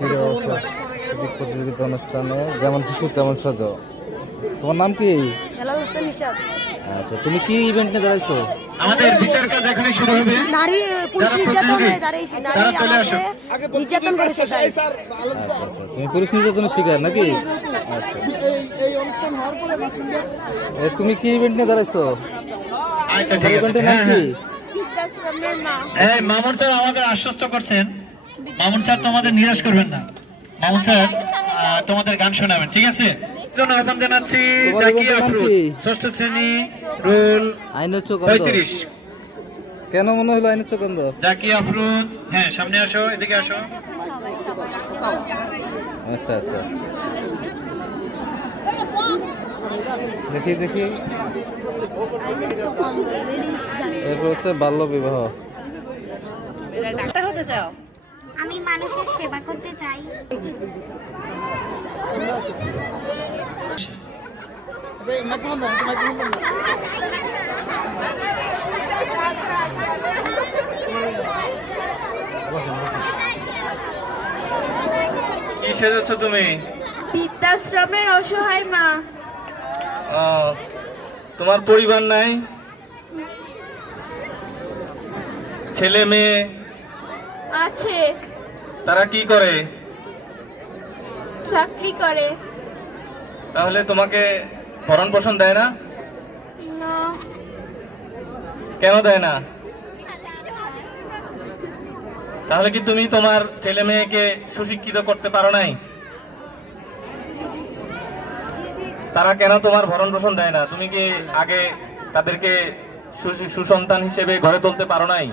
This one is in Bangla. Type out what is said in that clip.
ফিরে অবসর প্রতিযোগিতা অনুষ্ঠানে যেমন খুশি তেমন সাজো। তোমার নাম কি? হেলাল হোসেন নিশাদ। আচ্ছা, তুমি কি ইভেন্ট নিয়ে দাঁড়াইছো? আমাদের বিচার কাজ এখনই শুরু হবে। নারী পুরুষ নির্যাতনে দাঁড়াইছি। তারা চলে আসো। নির্যাতন করেছে তাই। আচ্ছা আচ্ছা, তুমি পুরুষ নির্যাতনের শিকার নাকি? আচ্ছা, তুমি কি ইভেন্ট নিয়ে দাঁড়াইছো? আচ্ছা ঠিক আছে। ইভেন্টের নাম কি? এই মামুন স্যার আমাদের আশ্বস্ত করছেন, মামুন স্যার তোমাদের নিরাশ করবেন না। মামুন স্যার তোমাদের গান শোনাবেন, ঠিক আছে? জন্য আহ্বান জানাচ্ছি তোমার জাকিয়া ইভেন্টের নাম আফরোজ, কি? ষষ্ঠ শ্রেণী, রোল আইনের চোখ 35। কেন মনে হলো আইনের চোখ অন্ধ? জাকিয়া আফরোজ, হ্যাঁ সামনে আসো, এদিকে আসো। আচ্ছা আচ্ছা, দেখি দেখি। এরপর হচ্ছে বাল্য বিবাহ। ডাক্তার হতে চাও? আমি মানুষের সেবা করতে চাই। কি সেজেছো তুমি? বৃদ্ধাশ্রমের অসহায় মা। তোমার পরিবার নাই? ছেলে মেয়ে আছে, তারা কি করে? চাকরি করে। তাহলে তোমাকে ভরণ পোষণ দেয় না? না, কেন দেয় না? তাহলে কি তুমি তোমার ছেলে মেয়েকে সুশিক্ষিত করতে পারো নাই? তারা কেন তোমার ভরণ পোষণ দেয় না? তুমি কি আগে তাদেরকে সুসন্তান হিসেবে ঘরে তুলতে পারো নাই?